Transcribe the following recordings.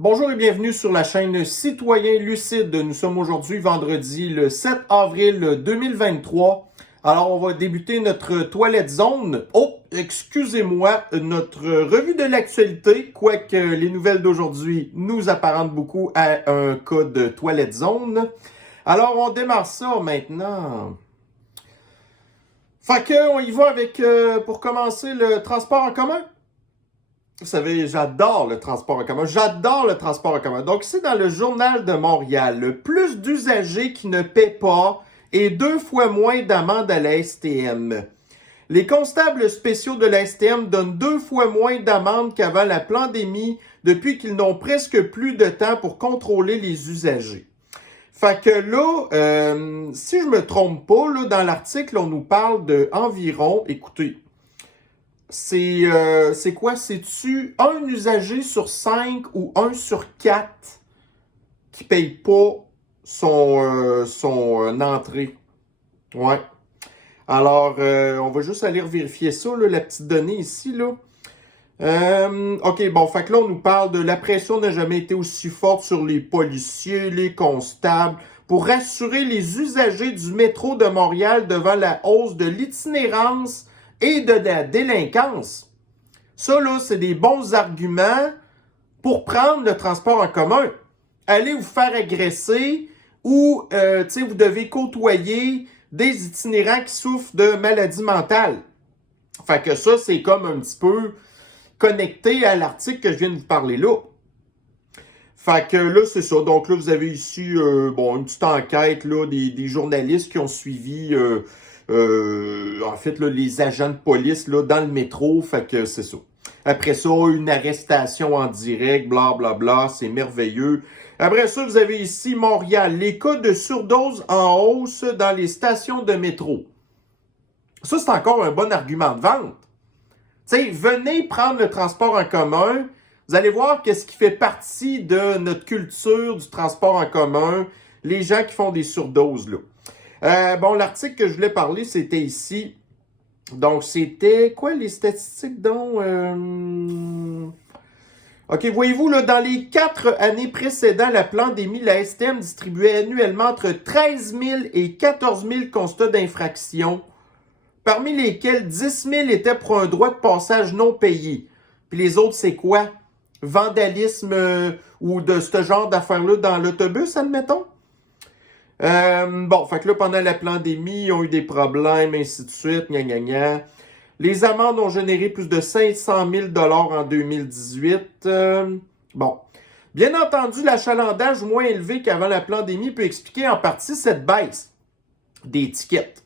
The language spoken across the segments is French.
Bonjour et bienvenue sur la chaîne Citoyen Lucide. Nous sommes aujourd'hui vendredi le 7 avril 2023. Alors, on va débuter notre toilette zone. Oh, excusez-moi, notre revue de l'actualité, quoique les nouvelles d'aujourd'hui nous apparentent beaucoup à un cas de toilette zone. Alors, on démarre ça maintenant. Fait que, on y va avec, pour commencer, le transport en commun. Vous savez, j'adore le transport en commun. J'adore le transport en commun. Donc, c'est dans le Journal de Montréal. Le plus d'usagers qui ne paient pas et 2 fois moins d'amendes à la STM. Les constables spéciaux de la STM donnent 2 fois moins d'amendes qu'avant la pandémie depuis qu'ils n'ont presque plus de temps pour contrôler les usagers. Fait que là, si je me trompe pas, là, dans l'article, on nous parle de environ, écoutez, c'est quoi? C'est-tu un usager sur 5 ou 1 sur 4 qui paye pas son entrée? Ouais. Alors, on va juste aller vérifier ça, là, la petite donnée ici, là. OK, bon, fait que là, on nous parle de la pression n'a jamais été aussi forte sur les policiers, les constables, pour rassurer les usagers du métro de Montréal devant la hausse de l'itinérance et de la délinquance. Ça, là, c'est des bons arguments pour prendre le transport en commun. Allez vous faire agresser ou, vous devez côtoyer des itinérants qui souffrent de maladies mentales. Fait que ça, c'est comme un petit peu connecté à l'article que je viens de vous parler là. Fait que là, c'est ça. Donc là, vous avez ici, une petite enquête là, des journalistes qui ont suivi... en fait, là, les agents de police là, dans le métro, fait que c'est ça. Après ça, une arrestation en direct, blablabla, c'est merveilleux. Après ça, vous avez ici Montréal, les cas de surdose en hausse dans les stations de métro. Ça, c'est encore un bon argument de vente. Tu sais, venez prendre le transport en commun, vous allez voir qu'est-ce qui fait partie de notre culture du transport en commun, les gens qui font des surdoses, là. L'article que je voulais parler, c'était ici. Donc, c'était quoi les statistiques dont... OK, voyez-vous, là, dans les 4 années précédant la pandémie, la STM distribuait annuellement entre 13 000 et 14 000 constats d'infraction, parmi lesquels 10 000 étaient pour un droit de passage non payé. Puis les autres, c'est quoi? Vandalisme ou de ce genre d'affaires-là dans l'autobus, admettons? Fait que là, pendant la pandémie, ils ont eu des problèmes, ainsi de suite, gna gna gna. Les amendes ont généré plus de 500 000 $ en 2018. Bien entendu, l'achalandage moins élevé qu'avant la pandémie peut expliquer en partie cette baisse des tickets.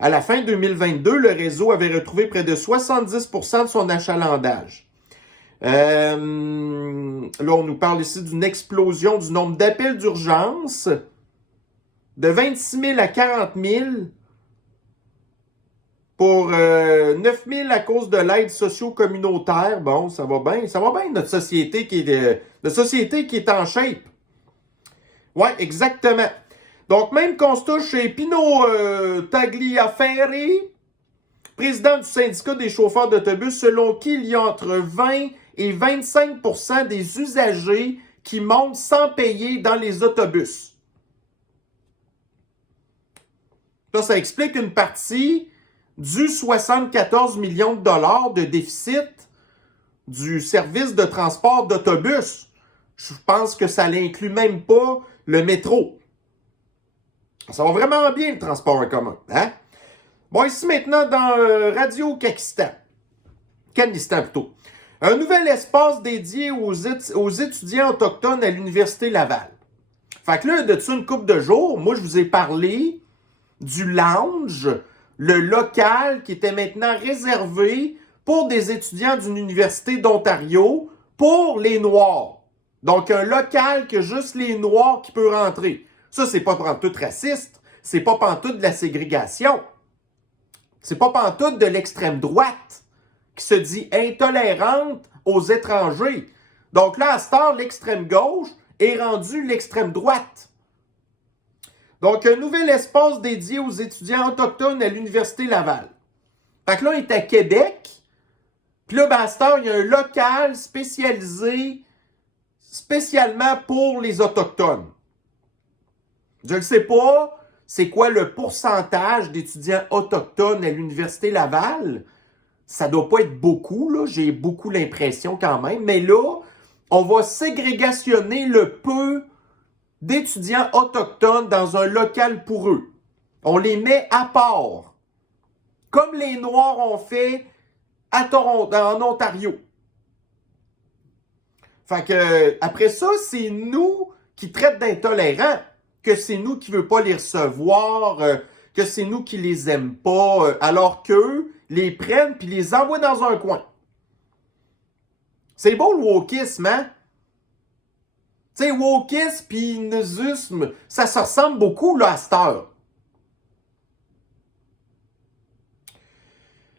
À la fin 2022, le réseau avait retrouvé près de 70% de son achalandage. Là, on nous parle ici d'une explosion du nombre d'appels d'urgence de 26 000 à 40 000 pour 9 000 à cause de l'aide socio-communautaire. Bon, ça va bien, notre société qui est en shape. Ouais, exactement. Donc, même constat chez Pino Tagliaferri, président du syndicat des chauffeurs d'autobus, selon qui il y a entre 20 et 25% des usagers qui montent sans payer dans les autobus. Ça explique une partie du 74 millions de dollars de déficit du service de transport d'autobus. Je pense que ça n'inclut même pas le métro. Ça va vraiment bien, le transport en commun. Hein? Bon, ici maintenant dans Radio Kanistan plutôt. Un nouvel espace dédié aux étudiants autochtones à l'Université Laval. Fait que là, depuis une couple de jours, moi, je vous ai parlé du lounge, le local qui était maintenant réservé pour des étudiants d'une université d'Ontario pour les Noirs. Donc, un local que juste les Noirs qui peuvent rentrer. Ça, c'est pas pantoute raciste. C'est pas pantoute de la ségrégation. C'est pas pantoute de l'extrême droite qui se dit intolérante aux étrangers. Donc là, à cette heure, l'extrême gauche est rendue l'extrême droite. Donc, un nouvel espace dédié aux étudiants autochtones à l'Université Laval. Fait que là, on est à Québec. Puis là, à cette heure, il y a un local spécialisé spécialement pour les Autochtones. Je ne sais pas c'est quoi le pourcentage d'étudiants autochtones à l'Université Laval. Ça doit pas être beaucoup, là. J'ai beaucoup l'impression quand même. Mais là, on va ségrégationner le peu d'étudiants autochtones dans un local pour eux. On les met à part. Comme les Noirs ont fait à Toronto, en Ontario. Fait que, après ça, c'est nous qui traitent d'intolérants, que c'est nous qui ne veulent pas les recevoir, que c'est nous qui les aiment pas, alors qu'eux les prennent puis les envoient dans un coin. C'est beau le wokisme, hein? Tu sais, wokisme puis nazisme, ça se ressemble beaucoup là, à cette heure.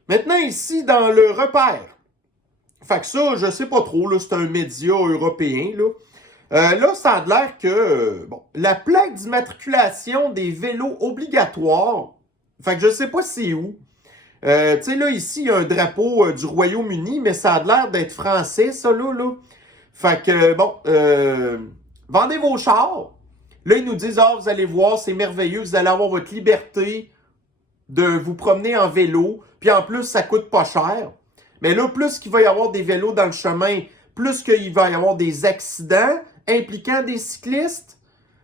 Maintenant, ici, dans le repère. Fait que ça, je sais pas trop, là, c'est un média européen, là. Là, ça a l'air que la plaque d'immatriculation des vélos obligatoires, fait que je sais pas c'est où. Tu sais, là, ici, il y a un drapeau du Royaume-Uni, mais ça a l'air d'être français, ça, là. Fait que, vendez vos chars. Là, ils nous disent, vous allez voir, c'est merveilleux, vous allez avoir votre liberté de vous promener en vélo, puis en plus, ça coûte pas cher. Mais là, plus qu'il va y avoir des vélos dans le chemin, plus qu'il va y avoir des accidents impliquant des cyclistes.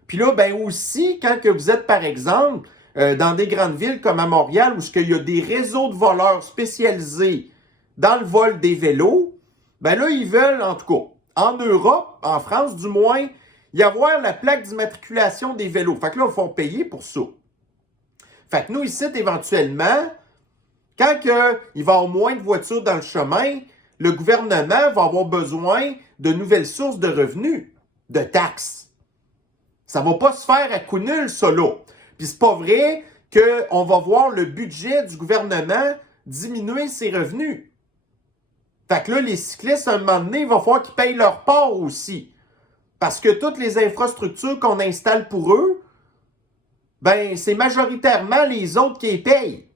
Puis là, aussi, quand que vous êtes, par exemple, dans des grandes villes comme à Montréal, où il y a des réseaux de voleurs spécialisés dans le vol des vélos, là, ils veulent, en tout cas, en Europe, en France du moins, y avoir la plaque d'immatriculation des vélos. Fait que là, ils font payer pour ça. Fait que nous, ici, éventuellement, quand il va y avoir moins de voitures dans le chemin, le gouvernement va avoir besoin de nouvelles sources de revenus, de taxes. Ça va pas se faire à coup nul, ça, là. Puis c'est pas vrai qu'on va voir le budget du gouvernement diminuer ses revenus. Fait que là, les cyclistes, à un moment donné, il va falloir qu'ils payent leur part aussi. Parce que toutes les infrastructures qu'on installe pour eux, c'est majoritairement les autres qui les payent.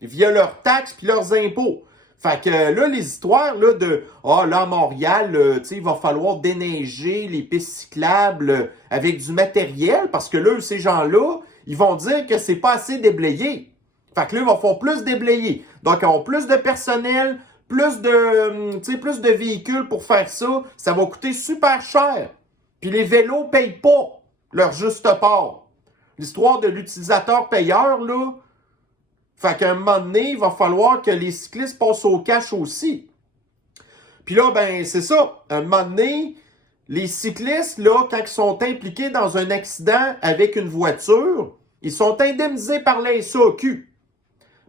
Via leurs taxes puis leurs impôts. Fait que là, les histoires là, de là, à Montréal, il va falloir déneiger les pistes cyclables avec du matériel, parce que là, ces gens-là, ils vont dire que c'est pas assez déblayé. Fait que là, il va falloir plus déblayer. Donc, on a plus de personnel, plus de véhicules pour faire ça. Ça va coûter super cher. Puis les vélos ne payent pas leur juste part. L'histoire de l'utilisateur payeur, là, fait qu'à un moment donné, il va falloir que les cyclistes passent au cash aussi. Puis là, c'est ça. À un moment donné, les cyclistes, là, quand ils sont impliqués dans un accident avec une voiture, ils sont indemnisés par la SAQ.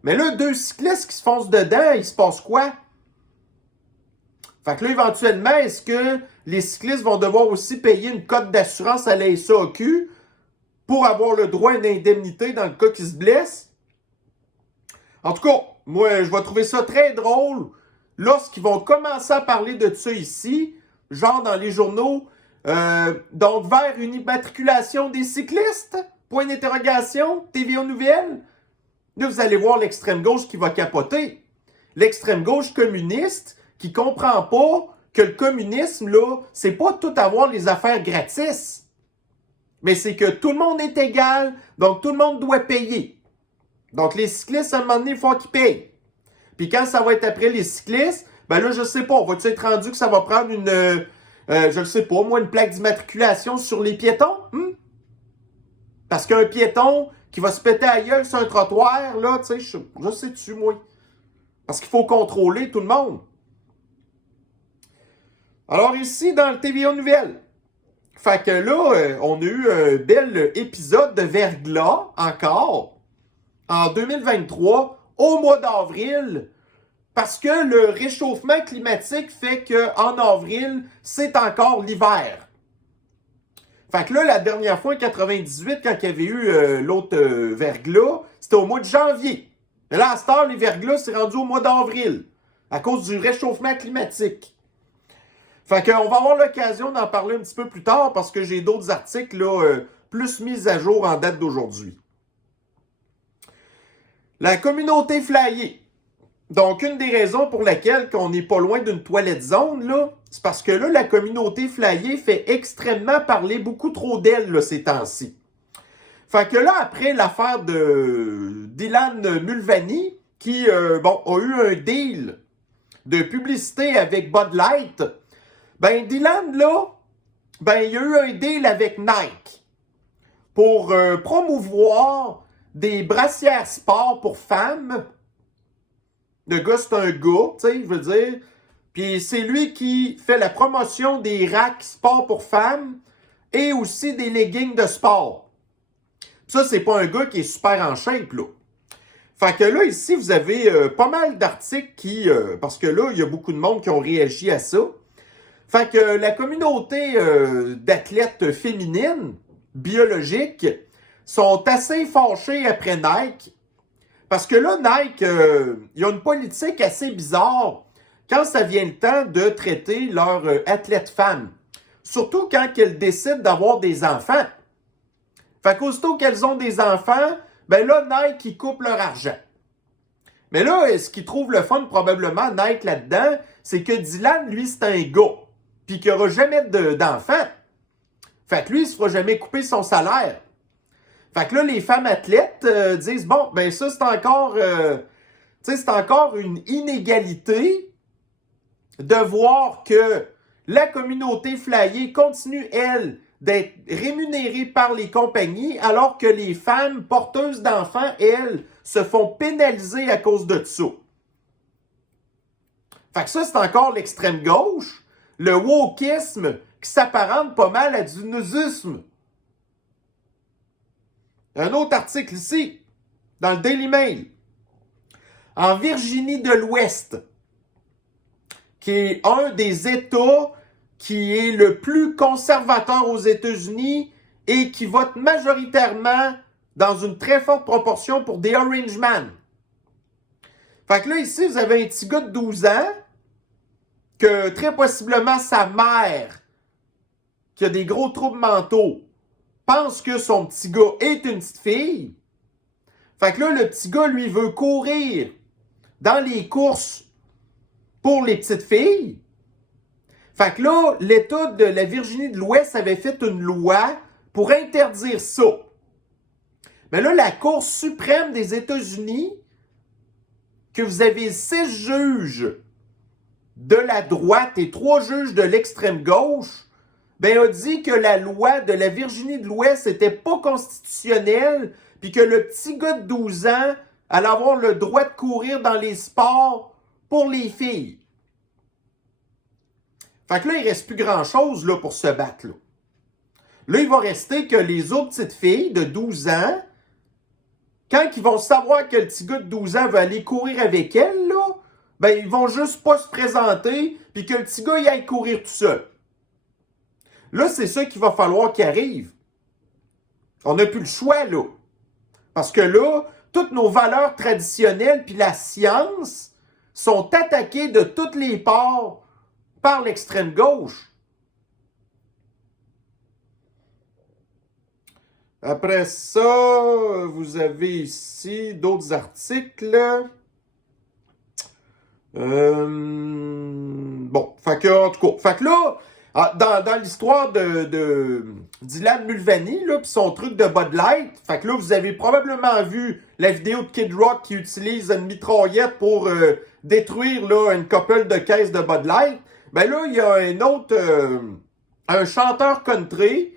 Mais là, deux cyclistes qui se foncent dedans, il se passe quoi? Fait que là, éventuellement, est-ce que les cyclistes vont devoir aussi payer une cote d'assurance à la SAQ pour avoir le droit à une indemnité dans le cas qu'ils se blessent? En tout cas, moi, je vais trouver ça très drôle lorsqu'ils vont commencer à parler de ça ici, genre dans les journaux, donc vers une immatriculation des cyclistes, point d'interrogation, TVA Nouvelles. Là, vous allez voir l'extrême gauche qui va capoter. L'extrême gauche communiste qui comprend pas que le communisme, là, c'est pas tout avoir les affaires gratis. Mais c'est que tout le monde est égal, donc tout le monde doit payer. Donc, les cyclistes, à un moment donné, il faut qu'ils payent. Puis quand ça va être après les cyclistes, là, je sais pas, va-tu être rendu que ça va prendre je ne sais pas, moi, une plaque d'immatriculation sur les piétons? Parce qu'un piéton qui va se péter à la gueule sur un trottoir, là, tu sais, je sais-tu, moi. Parce qu'il faut contrôler tout le monde. Alors, ici, dans le TVA Nouvelles, fait que là, on a eu un bel épisode de verglas, encore, en 2023, au mois d'avril, parce que le réchauffement climatique fait qu'en avril, c'est encore l'hiver. Fait que là, la dernière fois, en 98, quand il y avait eu l'autre verglas, c'était au mois de janvier. Mais là, à cette heure, les verglas, c'est rendu au mois d'avril, à cause du réchauffement climatique. Fait qu'on va avoir l'occasion d'en parler un petit peu plus tard, parce que j'ai d'autres articles là, plus mis à jour en date d'aujourd'hui. La communauté flyée. Donc, une des raisons pour laquelle on n'est pas loin d'une toilette zone, là, c'est parce que là, la communauté flyée fait extrêmement parler beaucoup trop d'elle, là, ces temps-ci. Fait que là, après l'affaire de Dylan Mulvaney, qui, a eu un deal de publicité avec Bud Light, ben, Dylan, là, ben, il y a eu un deal avec Nike pour promouvoir des brassières sport pour femmes. Le gars, c'est un gars, tu sais, je veux dire. Puis c'est lui qui fait la promotion des racks sport pour femmes et aussi des leggings de sport. Ça, c'est pas un gars qui est super en shape, là. Fait que là, ici, vous avez pas mal d'articles qui... parce que là, il y a beaucoup de monde qui ont réagi à ça. Fait que la communauté d'athlètes féminines biologiques sont assez fâchés après Nike. Parce que là, Nike, il y a une politique assez bizarre quand ça vient le temps de traiter leurs athlètes femmes. Surtout quand elles décident d'avoir des enfants. Fait qu'aussitôt qu'elles ont des enfants, ben là, Nike, ils coupent leur argent. Mais là, ce qu'ils trouvent le fun, probablement, Nike, là-dedans, c'est que Dylan, lui, c'est un gars. Puis qu'il n'y aura jamais d'enfants. Fait que lui, il se fera jamais couper son salaire. Fait que là, les femmes athlètes disent, bon, ben ça, c'est encore, c'est encore une inégalité de voir que la communauté flyée continue, elle, d'être rémunérée par les compagnies, alors que les femmes porteuses d'enfants, elles, se font pénaliser à cause de ça. Fait que ça, c'est encore l'extrême gauche, le wokisme qui s'apparente pas mal à du nudisme. Un autre article ici, dans le Daily Mail. En Virginie de l'Ouest, qui est un des États qui est le plus conservateur aux États-Unis et qui vote majoritairement dans une très forte proportion pour des Orange Man. Fait que là, ici, vous avez un petit gars de 12 ans que très possiblement sa mère, qui a des gros troubles mentaux, pense que son petit gars est une petite fille. Fait que là, le petit gars, lui, veut courir dans les courses pour les petites filles. Fait que là, l'État de la Virginie de l'Ouest avait fait une loi pour interdire ça. Mais là, la Cour suprême des États-Unis, que vous avez 6 juges de la droite et 3 juges de l'extrême gauche, ben, a dit que la loi de la Virginie de l'Ouest n'était pas constitutionnelle, puis que le petit gars de 12 ans allait avoir le droit de courir dans les sports pour les filles. Fait que là, il ne reste plus grand-chose là, pour se battre. Là. Là, il va rester que les autres petites filles de 12 ans, quand ils vont savoir que le petit gars de 12 ans va aller courir avec elle, là, ben, ils vont juste pas se présenter, puis que le petit gars, il aille courir tout seul. Là, c'est ça qu'il va falloir qu'il arrive. On n'a plus le choix, là. Parce que là, toutes nos valeurs traditionnelles puis la science sont attaquées de toutes les parts par l'extrême gauche. Après ça, vous avez ici d'autres articles. Bon, fait que, en tout cas, fait que là, dans l'histoire de Dylan Mulvaney, là, pis son truc de Bud Light, fait que là, vous avez probablement vu la vidéo de Kid Rock qui utilise une mitraillette pour détruire là, une couple de caisses de Bud Light. Ben là, il y a un autre, un chanteur country,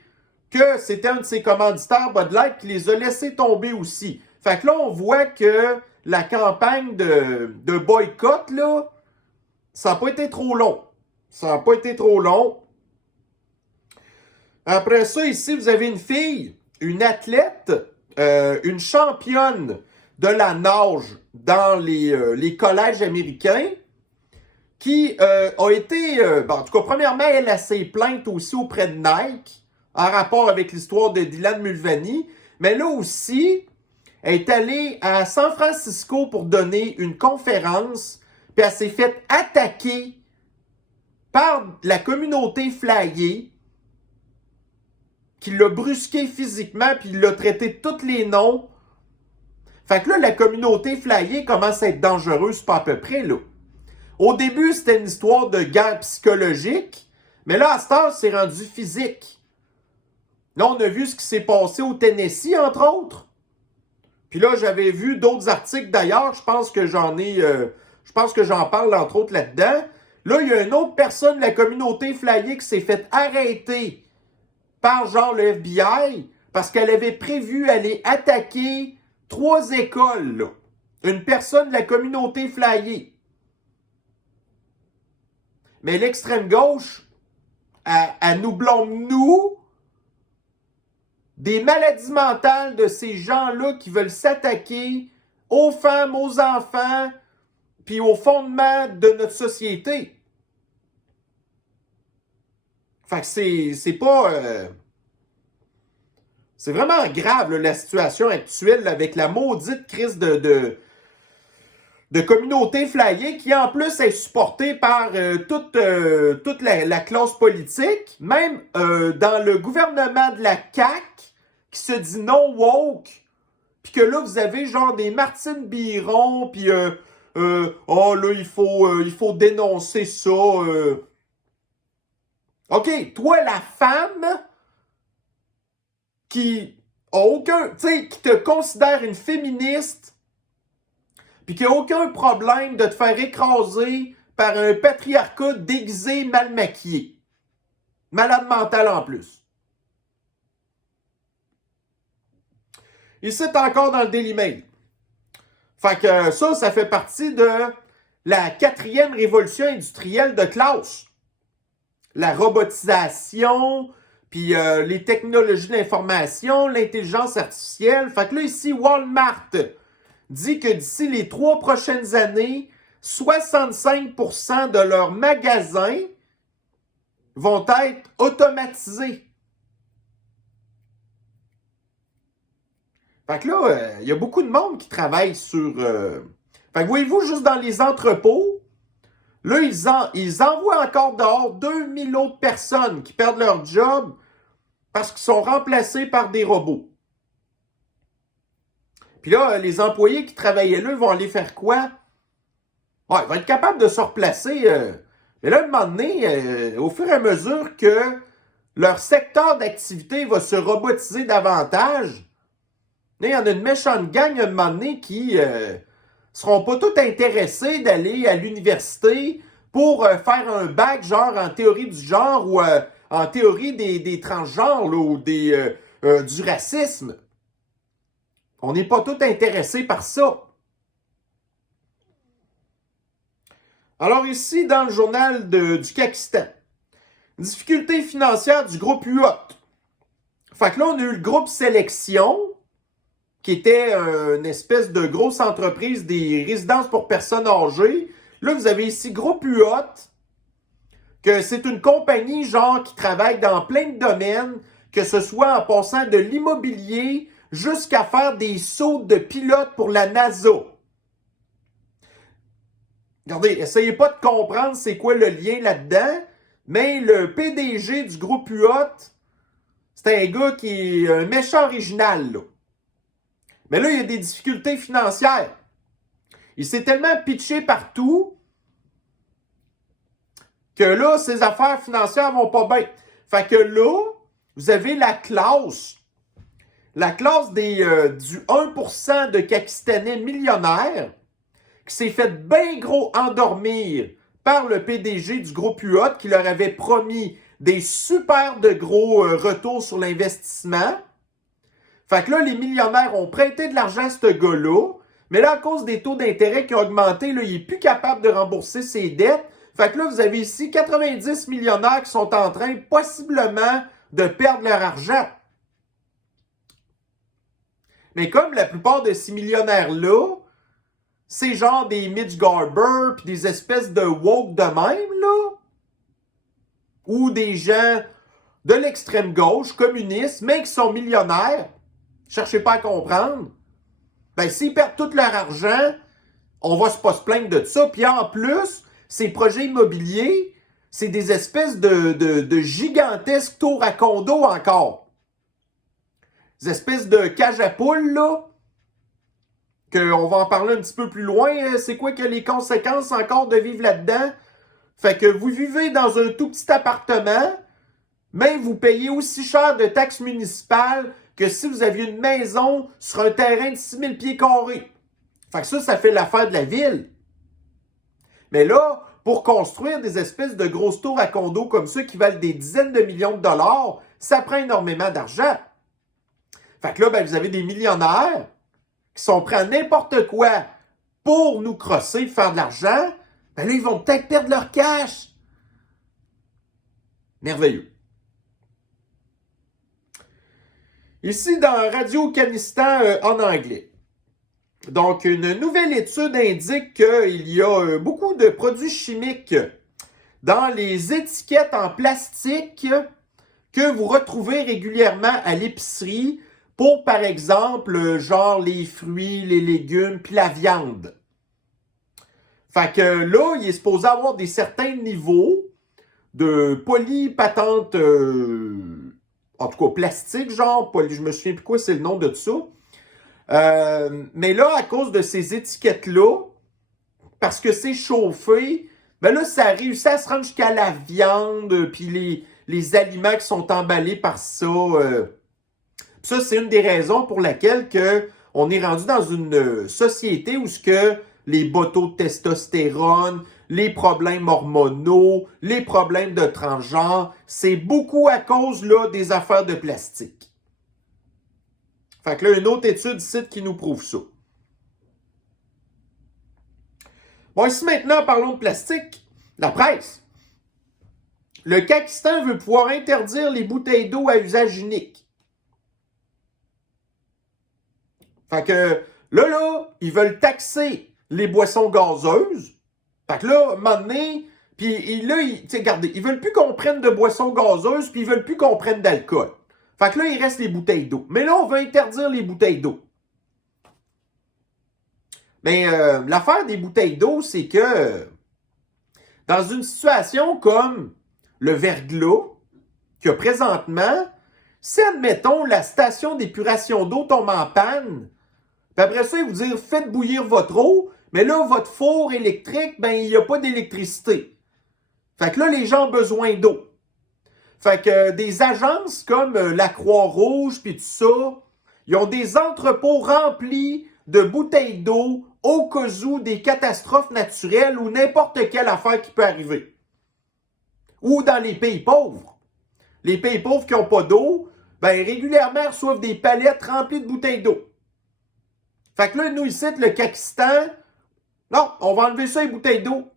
que c'était un de ses commanditaires Bud Light qui les a laissés tomber aussi. Fait que là, on voit que la campagne de boycott, là, ça n'a pas été trop long. Ça n'a pas été trop long. Après ça, ici, vous avez une fille, une athlète, une championne de la nage dans les collèges américains qui a été, en tout cas, premièrement, elle s'est plainte aussi auprès de Nike en rapport avec l'histoire de Dylan Mulvaney, mais là aussi, elle est allée à San Francisco pour donner une conférence, puis elle s'est fait attaquer par la communauté flyée, qui l'a brusqué physiquement, puis il l'a traité de tous les noms. Fait que là, la communauté flyée commence à être dangereuse pas à peu près, là. Au début, c'était une histoire de guerre psychologique, mais là, à cette heure, c'est rendu physique. Là, on a vu ce qui s'est passé au Tennessee, entre autres. Puis là, j'avais vu d'autres articles d'ailleurs. Je pense que j'en parle, entre autres, là-dedans. Là, il y a une autre personne de la communauté flyée qui s'est fait arrêter par, genre, le FBI parce qu'elle avait prévu aller attaquer 3 écoles, là. Une personne de la communauté flyée. Mais l'extrême gauche, elle nous blâme, nous, des maladies mentales de ces gens-là qui veulent s'attaquer aux femmes, aux enfants, puis au fondement de notre société. Fait que c'est pas... c'est vraiment grave, là, la situation actuelle, là, avec la maudite crise de communauté flyée qui, en plus, est supportée par toute la classe politique, même dans le gouvernement de la CAQ, qui se dit non woke, puis que là, vous avez genre des Martine Biron, puis oh là, il faut dénoncer ça. OK, toi, la femme qui a aucun, tu sais, qui te considère une féministe, puis qui a aucun problème de te faire écraser par un patriarcat déguisé, mal maquillé. Malade mental en plus. Ici, c'est encore dans le Daily Mail. Fait que ça fait partie de la 4e révolution industrielle de classe. La robotisation, puis les technologies de l'information, l'intelligence artificielle. Fait que là, ici, Walmart dit que d'ici les 3 prochaines années, 65% de leurs magasins vont être automatisés. Fait que là, il y a beaucoup de monde qui travaille sur... Fait que voyez-vous, juste dans les entrepôts, là, ils envoient encore dehors 2000 autres personnes qui perdent leur job parce qu'ils sont remplacés par des robots. Puis là, les employés qui travaillaient là, ils vont aller faire quoi? Ouais, ils vont être capables de se replacer. Mais là, à un moment donné, au fur et à mesure que leur secteur d'activité va se robotiser davantage, il y en a une méchante gang à un moment donné qui seront pas tous intéressés d'aller à l'université pour faire un bac genre en théorie du genre ou en théorie des transgenres là, ou du racisme. On n'est pas tous intéressés par ça. Alors ici, dans le journal du Pakistan, difficultés financières du groupe UOT. Fait que là, on a eu le groupe Sélection, qui était une espèce de grosse entreprise des résidences pour personnes âgées. Là, vous avez ici Groupe UOT, que c'est une compagnie genre qui travaille dans plein de domaines, que ce soit en passant de l'immobilier jusqu'à faire des sauts de pilote pour la NASA. Regardez, essayez pas de comprendre c'est quoi le lien là-dedans, mais le PDG du groupe UOT, c'est un gars qui est un méchant original, là. Mais là, il y a des difficultés financières. Il s'est tellement pitché partout que là, ses affaires financières vont pas bien. Fait que là, vous avez la classe du 1% de Pakistanais millionnaires qui s'est fait bien gros endormir par le PDG du groupe UOT qui leur avait promis des super de gros retours sur l'investissement. Fait que là, les millionnaires ont prêté de l'argent à ce gars-là, mais là, à cause des taux d'intérêt qui ont augmenté, là, il n'est plus capable de rembourser ses dettes. Fait que là, vous avez ici 90 millionnaires qui sont en train, possiblement, de perdre leur argent. Mais comme la plupart de ces millionnaires-là, c'est genre des Mitch Garber puis des espèces de woke de même, là, ou des gens de l'extrême gauche, communistes, mais qui sont millionnaires, cherchez pas à comprendre, ben s'ils perdent tout leur argent, on va pas se plaindre de ça. Puis en plus, ces projets immobiliers, c'est des espèces de gigantesques tours à condo encore. Des espèces de cage à poules, là. qu'on va en parler un petit peu plus loin. C'est quoi que les conséquences encore de vivre là-dedans? Fait que vous vivez dans un tout petit appartement, mais vous payez aussi cher de taxes municipales que si vous aviez une maison sur un terrain de 6000 pieds carrés. Fait que ça fait l'affaire de la ville. Mais là, pour construire des espèces de grosses tours à condos comme ça qui valent des dizaines de millions de dollars, ça prend énormément d'argent. Fait que là, ben, vous avez des millionnaires qui sont prêts à n'importe quoi pour nous crosser, faire de l'argent. Ben là, ils vont peut-être perdre leur cash. Merveilleux. Ici, dans Radio-Canistan en anglais. Donc, une nouvelle étude indique qu'il y a beaucoup de produits chimiques dans les étiquettes en plastique que vous retrouvez régulièrement à l'épicerie pour, par exemple, genre les fruits, les légumes, puis la viande. Fait que là, il est supposé avoir des certains niveaux de polypatente, en tout cas plastique, genre, je me souviens plus quoi c'est le nom de ça. Mais là, à cause de ces étiquettes-là, parce que c'est chauffé, ben là, ça réussit à se rendre jusqu'à la viande, puis les aliments qui sont emballés par ça. Ça, c'est une des raisons pour laquelle on est rendu dans une société où ce que les bottos de testostérone, les problèmes hormonaux, les problèmes de transgenre, c'est beaucoup à cause là, des affaires de plastique. Fait que là, une autre étude ici qui nous prouve ça. Bon, ici maintenant, parlons de plastique. La presse. Le Pakistan veut pouvoir interdire les bouteilles d'eau à usage unique. Fait que là, ils veulent taxer les boissons gazeuses. Fait que là, à un moment donné, puis là, regardez, ils veulent plus qu'on prenne de boissons gazeuses, puis ils veulent plus qu'on prenne d'alcool. Fait que là, il reste les bouteilles d'eau. Mais là, on veut interdire les bouteilles d'eau. Mais l'affaire des bouteilles d'eau, c'est que dans une situation comme le verglas qu'il y a présentement, si, admettons, la station d'épuration d'eau tombe en panne, puis après ça, ils vous disent, faites bouillir votre eau, mais là, votre four électrique, ben, il n'y a pas d'électricité. Fait que là, les gens ont besoin d'eau. Fait que des agences comme la Croix-Rouge puis tout ça, ils ont des entrepôts remplis de bouteilles d'eau au cas où des catastrophes naturelles ou n'importe quelle affaire qui peut arriver. Ou dans les pays pauvres. Les pays pauvres qui n'ont pas d'eau, ben régulièrement reçoivent des palettes remplies de bouteilles d'eau. Fait que là, nous ici, le Pakistan, non, on va enlever ça les bouteilles d'eau.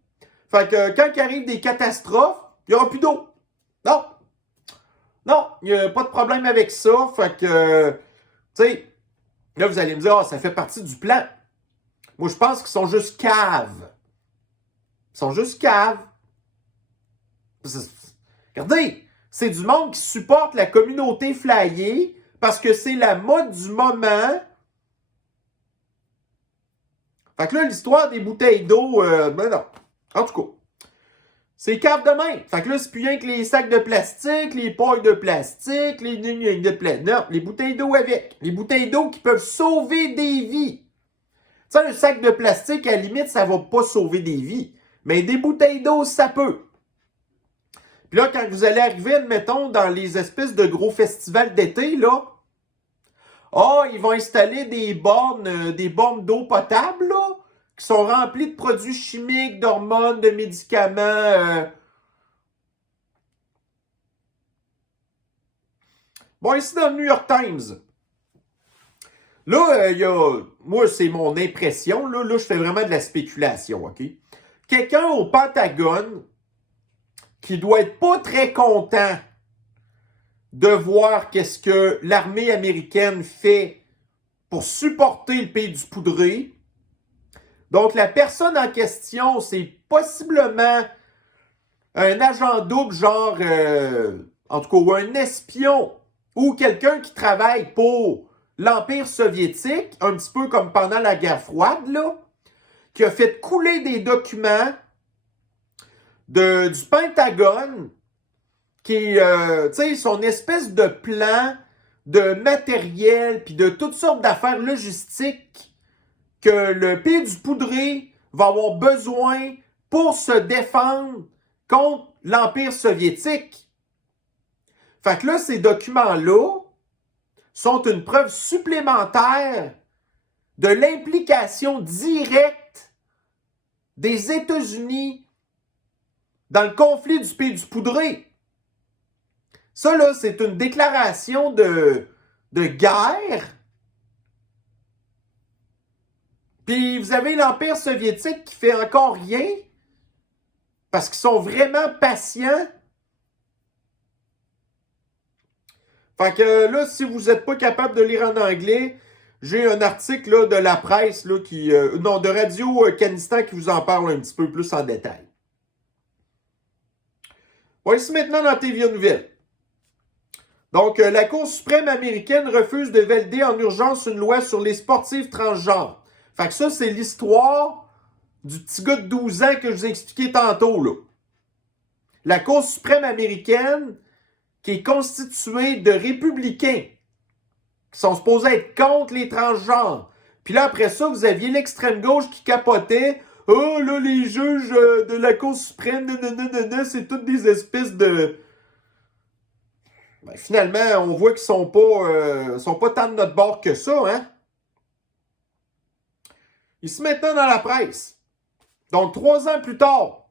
Fait que quand il arrive des catastrophes, il n'y aura plus d'eau. Non. Non, il n'y a pas de problème avec ça. Fait que, tu sais, là, vous allez me dire, ça fait partie du plan. Moi, je pense qu'ils sont juste caves. Ils sont juste caves. Regardez, c'est du monde qui supporte la communauté flyée parce que c'est la mode du moment. Fait que là, l'histoire des bouteilles d'eau, ben non. En tout cas, c'est cave de même. Fait que là, c'est plus rien que les sacs de plastique, les pailles de plastique, les lignes de plastique. Non, les bouteilles d'eau avec. Les bouteilles d'eau qui peuvent sauver des vies. Tu sais, un sac de plastique, à la limite, ça va pas sauver des vies. Mais des bouteilles d'eau, ça peut. Puis là, quand vous allez arriver, admettons, dans les espèces de gros festivals d'été, là, ils vont installer des bornes d'eau potable, là, qui sont remplies de produits chimiques, d'hormones, de médicaments. Bon, ici dans le New York Times, là, il y a... Moi, c'est mon impression, là, je fais vraiment de la spéculation, OK? Quelqu'un au Pentagone qui doit être pas très content de voir qu'est-ce que l'armée américaine fait pour supporter le pays du poudré. Donc, la personne en question, c'est possiblement un agent double, genre, en tout cas, ou un espion, ou quelqu'un qui travaille pour l'Empire soviétique, un petit peu comme pendant la guerre froide, là, qui a fait couler des documents du Pentagone, qui, tu sais, son espèce de plan de matériel, puis de toutes sortes d'affaires logistiques que le pays du Poudré va avoir besoin pour se défendre contre l'Empire soviétique. Fait que là, ces documents-là sont une preuve supplémentaire de l'implication directe des États-Unis dans le conflit du pays du Poudré. Ça, là, c'est une déclaration de guerre. Puis vous avez l'Empire soviétique qui fait encore rien parce qu'ils sont vraiment patients. Fait que là, si vous n'êtes pas capable de lire en anglais, j'ai un article là, de la presse, là, de Radio Canistan qui vous en parle un petit peu plus en détail. On va ici maintenant dans TVA Nouvelles. Donc, la Cour suprême américaine refuse de valider en urgence une loi sur les sportifs transgenres. Fait que ça, c'est l'histoire du petit gars de 12 ans que je vous ai expliqué tantôt, là. La Cour suprême américaine, qui est constituée de républicains, qui sont supposés être contre les transgenres. Puis là, après ça, vous aviez l'extrême gauche qui capotait. « Oh, là, les juges de la Cour suprême, c'est toutes des espèces de... » Ben, finalement, on voit qu'ils sont pas tant de notre bord que ça, hein? Ici maintenant dans la presse. Donc, 3 ans plus tard,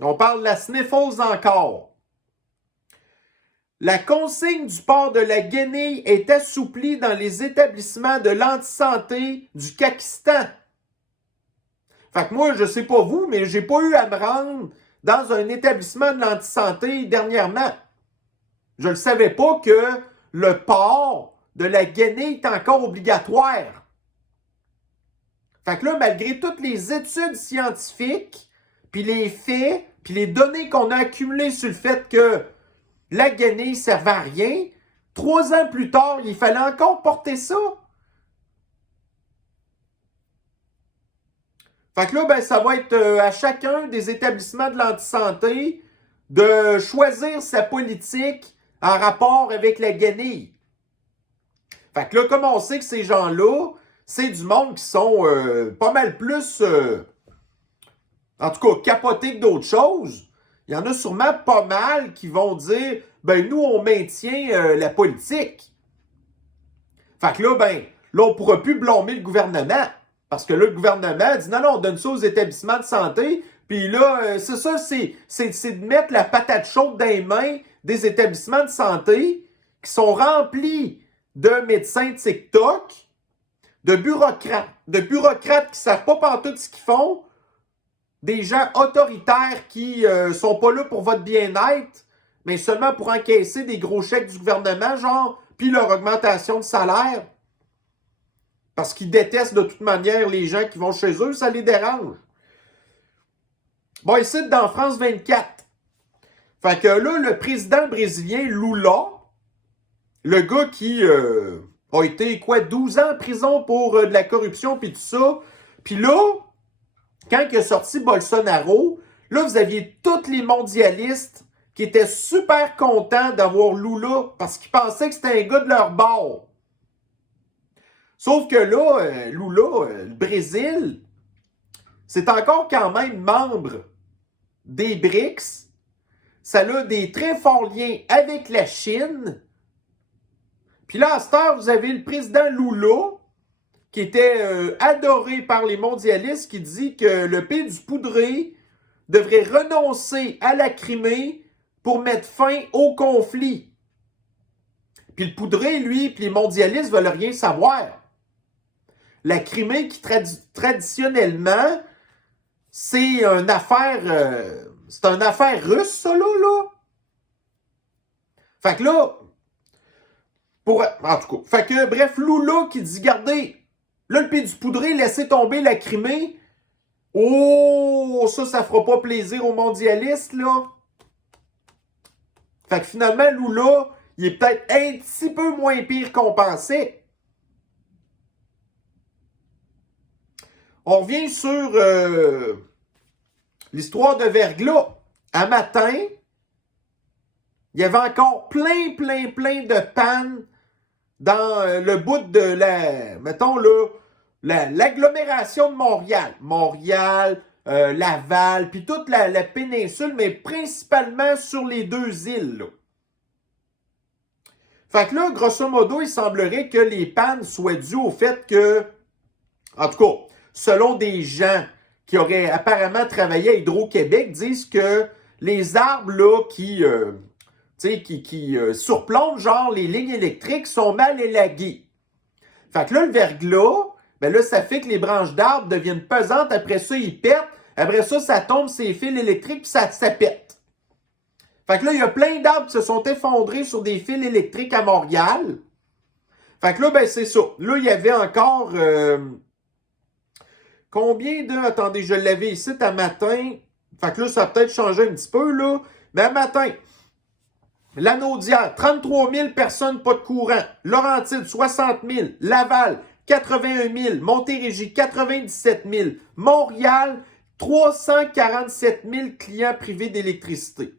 on parle de la sniffose encore. La consigne du port de la guenille est assouplie dans les établissements de l'antisanté du Kakistan. Fait que moi, je sais pas vous, mais j'ai pas eu à me rendre dans un établissement de l'antisanté dernièrement. Je ne savais pas que le port de la guenille est encore obligatoire. Fait que là, malgré toutes les études scientifiques, puis les faits, puis les données qu'on a accumulées sur le fait que la guenille ne servait à rien, 3 ans plus tard, il fallait encore porter ça. Fait que là, ben, ça va être à chacun des établissements de l'antisanté de choisir sa politique en rapport avec la guenille. Fait que là, comme on sait que ces gens-là, c'est du monde qui sont pas mal plus, en tout cas, capotés que d'autres choses. Il y en a sûrement pas mal qui vont dire, ben nous, on maintient la politique. Fait que là, ben, là, on ne pourra plus blâmer le gouvernement. Parce que là, le gouvernement dit, non, non, on donne ça aux établissements de santé. Puis là, c'est ça, c'est de mettre la patate chaude dans les mains des établissements de santé qui sont remplis de médecins TikTok, de bureaucrates qui ne savent pas pantoute ce qu'ils font, des gens autoritaires qui sont pas là pour votre bien-être, mais seulement pour encaisser des gros chèques du gouvernement, genre, puis leur augmentation de salaire. Parce qu'ils détestent de toute manière les gens qui vont chez eux, ça les dérange. Bon, ici, dans France 24. Fait que là, le président brésilien Lula, le gars qui a été, 12 ans en prison pour de la corruption puis tout ça, puis là, quand il a sorti Bolsonaro, là, vous aviez tous les mondialistes qui étaient super contents d'avoir Lula parce qu'ils pensaient que c'était un gars de leur bord. Sauf que là, Lula, le Brésil, c'est encore quand même membre des BRICS. Ça a des très forts liens avec la Chine. Puis là, à cette heure, vous avez le président Lula, qui était adoré par les mondialistes, qui dit que le pays du Poudré devrait renoncer à la Crimée pour mettre fin au conflit. Puis le Poudré, lui, puis les mondialistes veulent rien savoir. La Crimée, qui traditionnellement, c'est une affaire russe, ça, là. Fait que là, en tout cas, fait que, bref, Lula qui dit, regardez, là, le pays du Poudré, laissez tomber la Crimée. Oh, ça fera pas plaisir aux mondialistes, là. Fait que finalement, Lula, il est peut-être un petit peu moins pire qu'on pensait. On revient sur l'histoire de verglas. Un matin, il y avait encore plein de pannes dans le bout de la... Mettons, là, l'agglomération de Montréal. Montréal, Laval, puis toute la péninsule, mais principalement sur les deux îles, là. Fait que là, grosso modo, il semblerait que les pannes soient dues au fait que, en tout cas, selon des gens qui auraient apparemment travaillé à Hydro-Québec, disent que les arbres là qui surplombent genre les lignes électriques sont mal élagués. Fait que là, le verglas, ben là, ça fait que les branches d'arbres deviennent pesantes, après ça, ils pètent, après ça, ça tombe sur les fils électriques, puis ça pète. Fait que là, il y a plein d'arbres qui se sont effondrés sur des fils électriques à Montréal. Fait que là, ben c'est ça. Là, il y avait encore... combien de... Attendez, je l'avais ici à matin. Fait que là, ça a peut-être changé un petit peu, là. Mais à matin, Lanaudière, 33 000 personnes pas de courant. Laurentides, 60 000. Laval, 81 000. Montérégie, 97 000. Montréal, 347 000 clients privés d'électricité.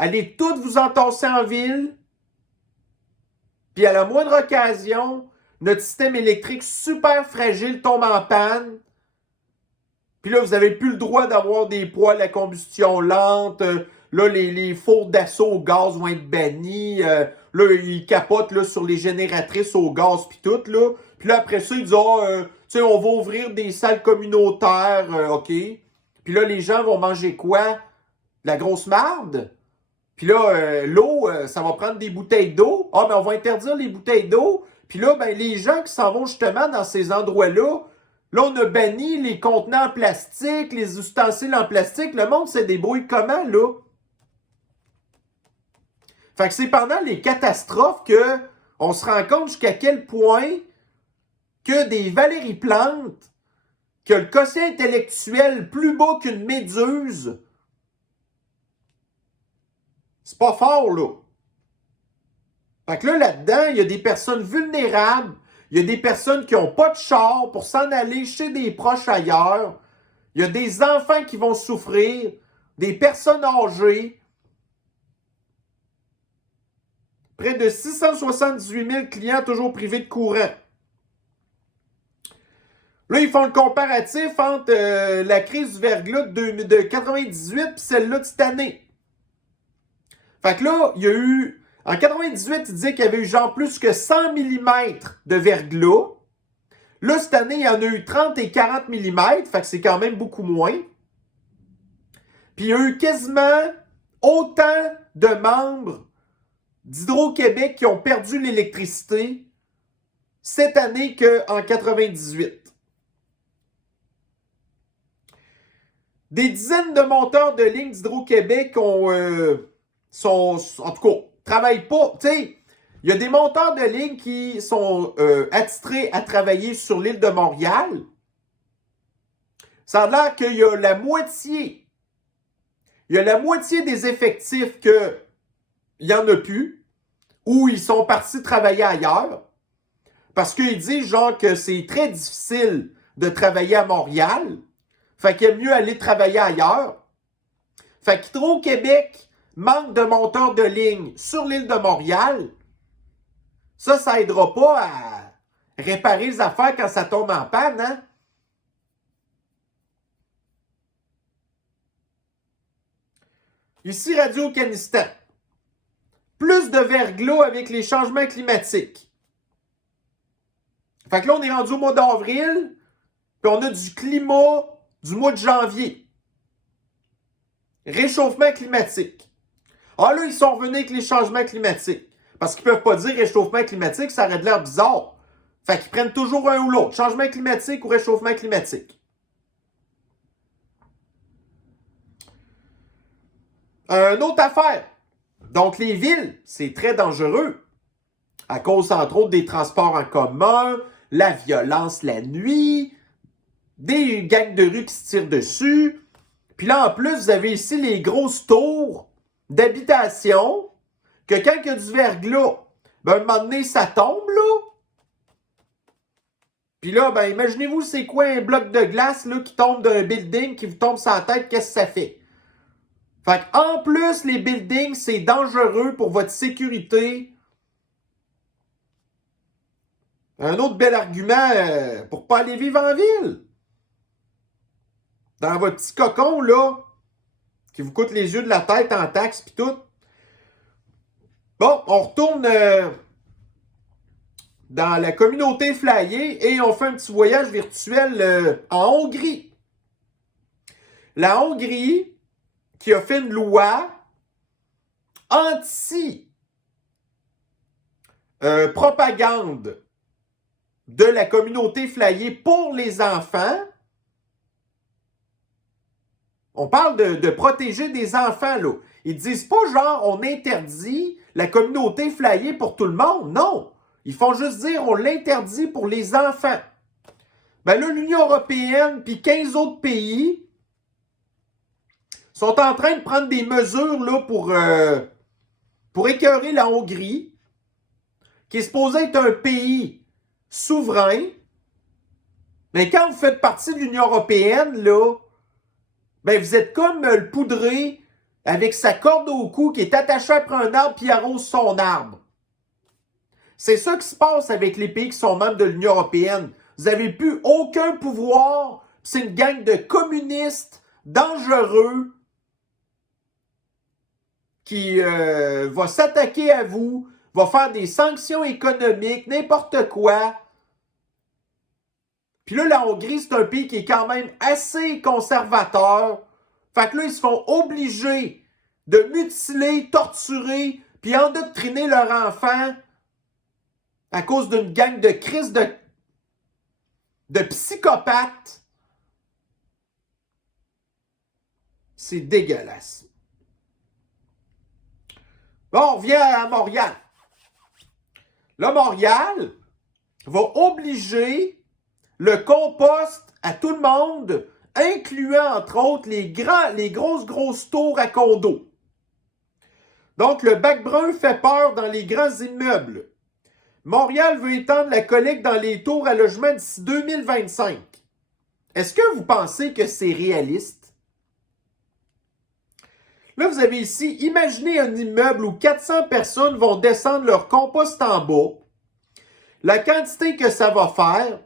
Allez toutes vous entasser en ville, puis à la moindre occasion, notre système électrique super fragile tombe en panne, puis là, vous n'avez plus le droit d'avoir des poêles à combustion lente, là, les fours d'assaut au gaz vont être bannis, là, ils capotent là, sur les génératrices au gaz, puis tout, là. Puis là, après ça, ils disent, tu sais, on va ouvrir des salles communautaires, OK. Puis là, les gens vont manger quoi? De la grosse marde? Puis là, l'eau, ça va prendre des bouteilles d'eau. Ah, mais on va interdire les bouteilles d'eau. Puis là, ben, les gens qui s'en vont justement dans ces endroits-là, là, on a banni les contenants en plastique, les ustensiles en plastique. Le monde se débrouille comment, là? Fait que c'est pendant les catastrophes que on se rend compte jusqu'à quel point que des Valérie Plante, que le quotient intellectuel plus bas qu'une méduse, c'est pas fort, là. Fait que là, là-dedans, il y a des personnes vulnérables, il y a des personnes qui n'ont pas de char pour s'en aller chez des proches ailleurs, il y a des enfants qui vont souffrir, des personnes âgées. Près de 678 000 clients toujours privés de courant. Là, ils font le comparatif entre la crise du verglas de 98 et celle-là de cette année. Fait que là, il y a eu... En 98, il disait qu'il y avait eu genre plus que 100 mm de verglas. Là, cette année, il y en a eu 30 et 40 mm. Fait que c'est quand même beaucoup moins. Puis il y a eu quasiment autant de membres d'Hydro-Québec qui ont perdu l'électricité cette année qu'en 98. Des dizaines de monteurs de lignes d'Hydro-Québec sont, en tout cas, travaillent pas. Tu sais, il y a des monteurs de lignes qui sont attitrés à travailler sur l'île de Montréal. Ça a l'air qu'il y a la moitié. Il y a la moitié des effectifs qu'il n'y en a plus, ou ils sont partis travailler ailleurs. Parce qu'ils disent genre que c'est très difficile de travailler à Montréal. Fait qu'il est mieux aller travailler ailleurs. Fait qu'Hydro-Québec manque de monteurs de ligne sur l'île de Montréal. Ça aidera pas à réparer les affaires quand ça tombe en panne, hein? Ici, Radio-Canistan. Plus de verglas avec les changements climatiques. Fait que là, on est rendu au mois d'avril, puis on a du climat du mois de janvier. Réchauffement climatique. Ah là, ils sont revenus avec les changements climatiques. Parce qu'ils ne peuvent pas dire réchauffement climatique, ça aurait de l'air bizarre. Fait qu'ils prennent toujours un ou l'autre. Changement climatique ou réchauffement climatique. Une autre affaire. Donc, les villes, c'est très dangereux. À cause, entre autres, des transports en commun, la violence la nuit, des gangs de rue qui se tirent dessus. Puis là, en plus, vous avez ici les grosses tours d'habitation que quand il y a du verglas, ben, à un moment donné, ça tombe, là. Puis là, ben, imaginez-vous, c'est quoi un bloc de glace là, qui tombe d'un building, qui vous tombe sur la tête, qu'est-ce que ça fait? Fait qu'en plus, les buildings, c'est dangereux pour votre sécurité. Un autre bel argument pour pas aller vivre en ville. Dans votre petit cocon, là, qui vous coûte les yeux de la tête en taxes pis tout. Bon, on retourne dans la communauté flyée et on fait un petit voyage virtuel en Hongrie. La Hongrie qui a fait une loi anti-propagande de la communauté flyée pour les enfants. On parle de protéger des enfants, là. Ils disent pas genre on interdit la communauté flyée pour tout le monde. Non. Ils font juste dire on l'interdit pour les enfants. Ben là, l'Union européenne puis 15 autres pays sont en train de prendre des mesures là, pour écœurer la Hongrie, qui est supposé être un pays souverain. Mais quand vous faites partie de l'Union européenne, là, ben vous êtes comme le poudré avec sa corde au cou qui est attaché après un arbre puis arrose son arbre. C'est ça qui se passe avec les pays qui sont membres de l'Union européenne. Vous n'avez plus aucun pouvoir. C'est une gang de communistes dangereux qui va s'attaquer à vous, va faire des sanctions économiques, n'importe quoi. Puis là, la Hongrie, c'est un pays qui est quand même assez conservateur. Fait que là, ils se font obliger de mutiler, torturer, puis endoctriner leurs enfants à cause d'une gang de crises de psychopathes. C'est dégueulasse. Bon, on revient à Montréal. Là, Montréal va obliger le compost à tout le monde, incluant entre autres les grosses tours à condos. Donc, le bac brun fait peur dans les grands immeubles. Montréal veut étendre la collecte dans les tours à logement d'ici 2025. Est-ce que vous pensez que c'est réaliste? Là, vous avez ici, imaginez un immeuble où 400 personnes vont descendre leur compost en bas. La quantité que ça va faire,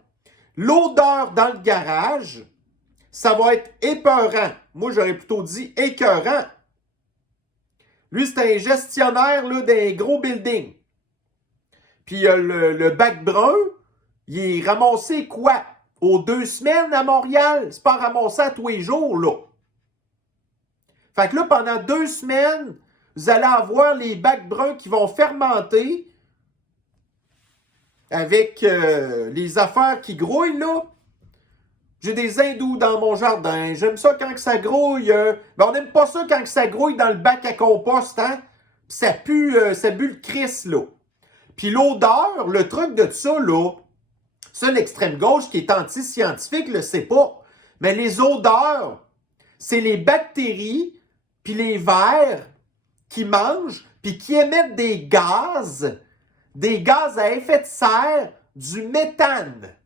l'odeur dans le garage, ça va être épeurant. Moi, j'aurais plutôt dit écœurant. Lui, c'est un gestionnaire là, d'un gros building. Puis le bac brun, il est ramassé quoi? Aux 2 semaines à Montréal? C'est pas ramassé à tous les jours, là. Fait que là, pendant 2 semaines, vous allez avoir les bacs bruns qui vont fermenter avec les affaires qui grouillent, là. J'ai des hindous dans mon jardin. J'aime ça quand que ça grouille. Mais on n'aime pas ça quand que ça grouille dans le bac à compost, hein? Puis ça pue le crisse, là. Puis l'odeur, le truc de ça, là, ça, l'extrême gauche qui est anti-scientifique le sait pas. Mais les odeurs, c'est les bactéries puis les vers qui mangent puis qui émettent des gaz à effet de serre, du méthane.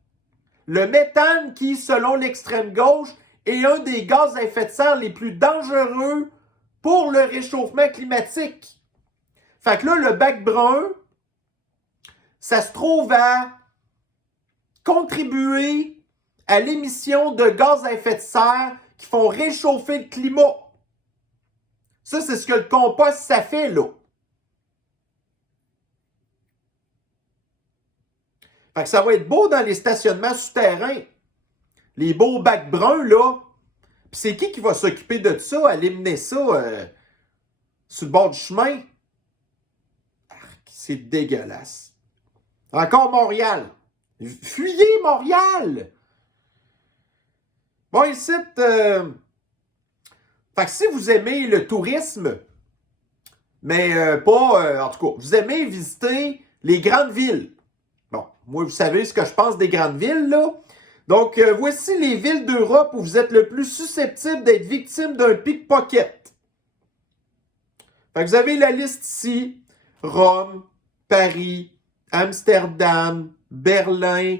Le méthane qui, selon l'extrême gauche, est un des gaz à effet de serre les plus dangereux pour le réchauffement climatique. Fait que là, le bac brun, ça se trouve à contribuer à l'émission de gaz à effet de serre qui font réchauffer le climat. Ça, c'est ce que le compost, ça fait, là. Fait que ça va être beau dans les stationnements souterrains. Les beaux bacs bruns, là. Puis c'est qui va s'occuper de ça, aller mener ça sur le bord du chemin? C'est dégueulasse. Encore Montréal. Fuyez Montréal! Bon, ici, fait que si vous aimez le tourisme, mais pas, en tout cas, vous aimez visiter les grandes villes. Bon, moi, vous savez ce que je pense des grandes villes, là. Donc, voici les villes d'Europe où vous êtes le plus susceptible d'être victime d'un pickpocket. Fait que vous avez la liste ici. Rome, Paris, Amsterdam, Berlin,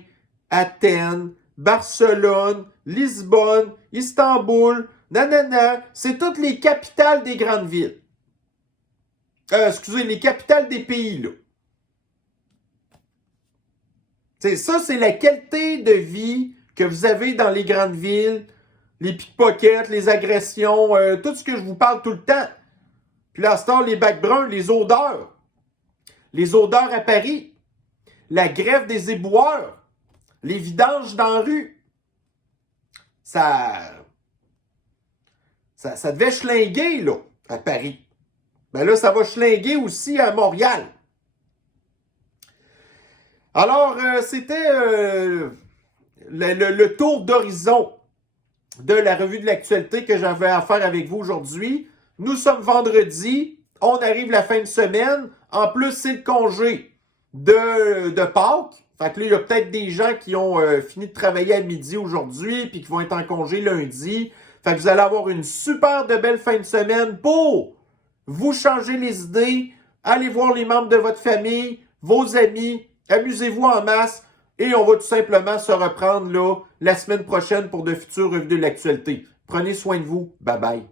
Athènes, Barcelone, Lisbonne, Istanbul, nanana. C'est toutes les capitales des grandes villes. Excusez, les capitales des pays, là. Ça, c'est la qualité de vie que vous avez dans les grandes villes, les pickpockets, les agressions, tout ce que je vous parle tout le temps. Puis là, les bacs bruns, les odeurs à Paris, la grève des éboueurs, les vidanges dans la rue. Ça devait schlinguer, là, à Paris. Ben là, ça va schlinguer aussi à Montréal. Alors, c'était le tour d'horizon de la revue de l'actualité que j'avais à faire avec vous aujourd'hui. Nous sommes vendredi, on arrive la fin de semaine. En plus, c'est le congé de Pâques. Fait que là, il y a peut-être des gens qui ont fini de travailler à midi aujourd'hui puis qui vont être en congé lundi. Fait que vous allez avoir une super de belle fin de semaine pour vous changer les idées, aller voir les membres de votre famille, vos amis, amusez-vous en masse et on va tout simplement se reprendre là la semaine prochaine pour de futures revues de l'actualité. Prenez soin de vous. Bye bye.